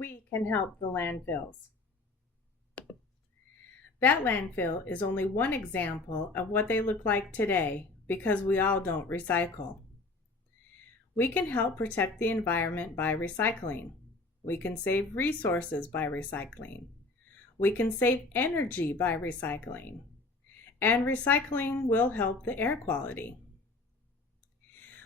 we can help the landfills. That landfill is only one example of what they look like today because we all don't recycle. We can help protect the environment by recycling. We can save resources by recycling. We can save energy by recycling. And recycling will help the air quality.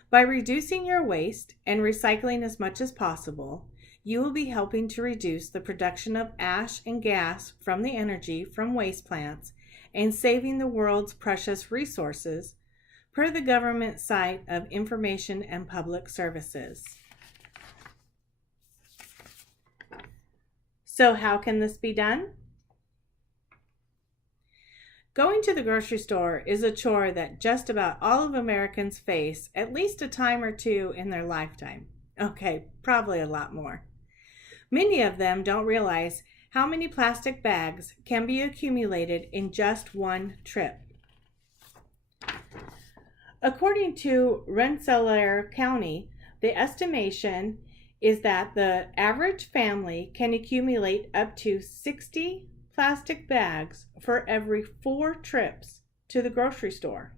By reducing your waste and recycling as much as possible, you will be helping to reduce the production of ash and gas from the energy from waste plants and saving the world's precious resources, per the government site of Information and Public Services. So how can this be done? Going to the grocery store is a chore that just about all of Americans face at least a time or two in their lifetime. Okay, probably a lot more. Many of them don't realize how many plastic bags can be accumulated in just one trip. According to Rensselaer County, the estimation is that the average family can accumulate up to 60 plastic bags for every 4 trips to the grocery store.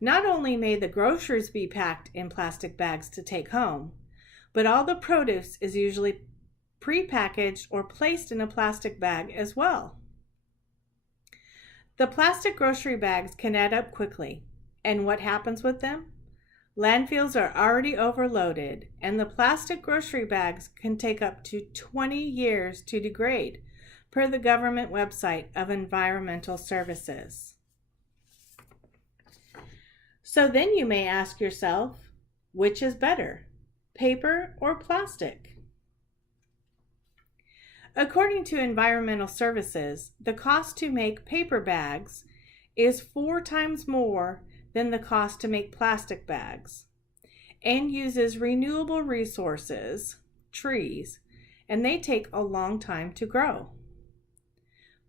Not only may the groceries be packed in plastic bags to take home, but all the produce is usually pre-packaged or placed in a plastic bag as well. The plastic grocery bags can add up quickly, and what happens with them? Landfills are already overloaded, and the plastic grocery bags can take up to 20 years to degrade, per the government website of Environmental Services. So then you may ask yourself, which is better, paper or plastic? According to Environmental Services, the cost to make paper bags is 4 times more than the cost to make plastic bags, and uses renewable resources, trees, and they take a long time to grow.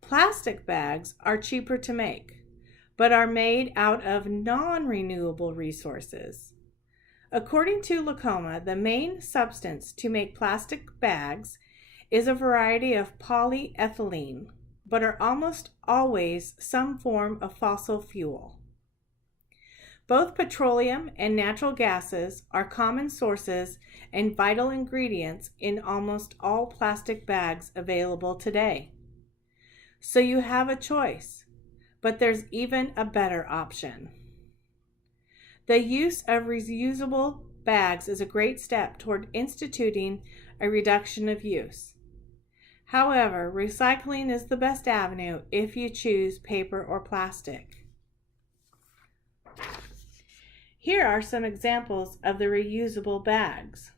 Plastic bags are cheaper to make, but are made out of non-renewable resources. According to Lacoma, the main substance to make plastic bags is a variety of polyethylene, but are almost always some form of fossil fuel. Both petroleum and natural gases are common sources and vital ingredients in almost all plastic bags available today. So you have a choice, but there's even a better option. The use of reusable bags is a great step toward instituting a reduction of use. However, recycling is the best avenue if you choose paper or plastic. Here are some examples of the reusable bags.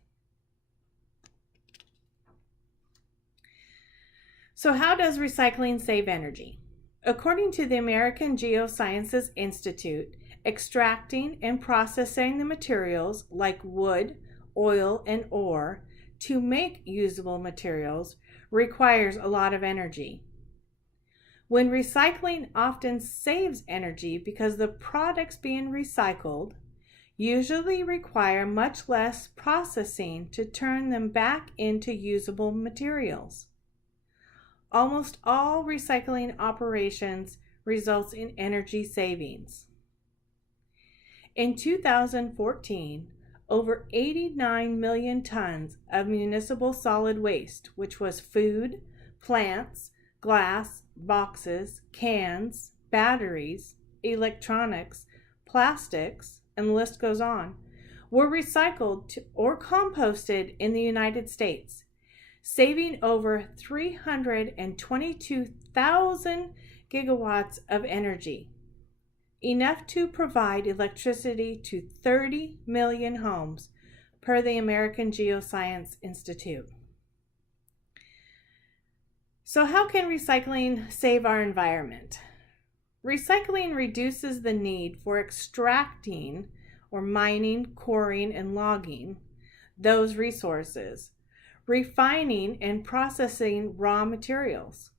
So how does recycling save energy? According to the American Geosciences Institute, extracting and processing the materials like wood, oil, and ore to make usable materials requires a lot of energy. When recycling often saves energy because the products being recycled usually require much less processing to turn them back into usable materials. Almost all recycling operations results in energy savings. In 2014, over 89 million tons of municipal solid waste, which was food, plants, glass, boxes, cans, batteries, electronics, plastics, and the list goes on, were recycled or composted in the United States, saving over 322,000 gigawatts of energy, enough to provide electricity to 30 million homes, per the American Geoscience Institute. So how can recycling save our environment? Recycling reduces the need for extracting or mining, quarrying, and logging those resources, refining and processing raw materials.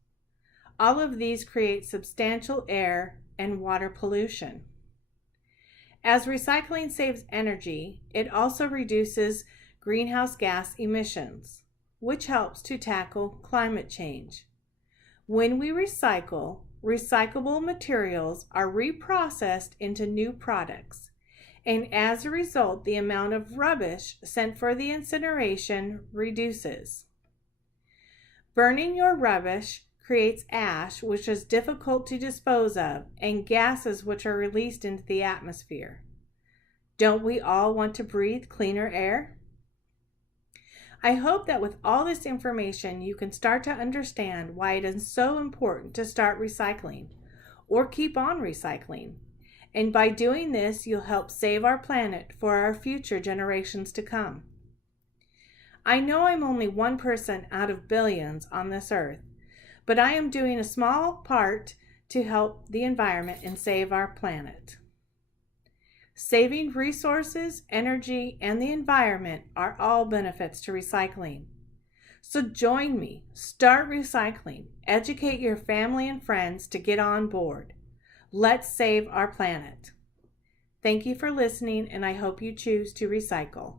All of these create substantial air and water pollution. As recycling saves energy, it also reduces greenhouse gas emissions, which helps to tackle climate change. When we recycle, recyclable materials are reprocessed into new products, and as a result, the amount of rubbish sent for the incineration reduces. Burning your rubbish creates ash, which is difficult to dispose of, and gases which are released into the atmosphere. Don't we all want to breathe cleaner air? I hope that with all this information, you can start to understand why it is so important to start recycling or keep on recycling. And by doing this, you'll help save our planet for our future generations to come. I know I'm only one person out of billions on this earth, but I am doing a small part to help the environment and save our planet. Saving resources, energy, and the environment are all benefits to recycling. So join me, start recycling, educate your family and friends to get on board. Let's save our planet. Thank you for listening, and I hope you choose to recycle.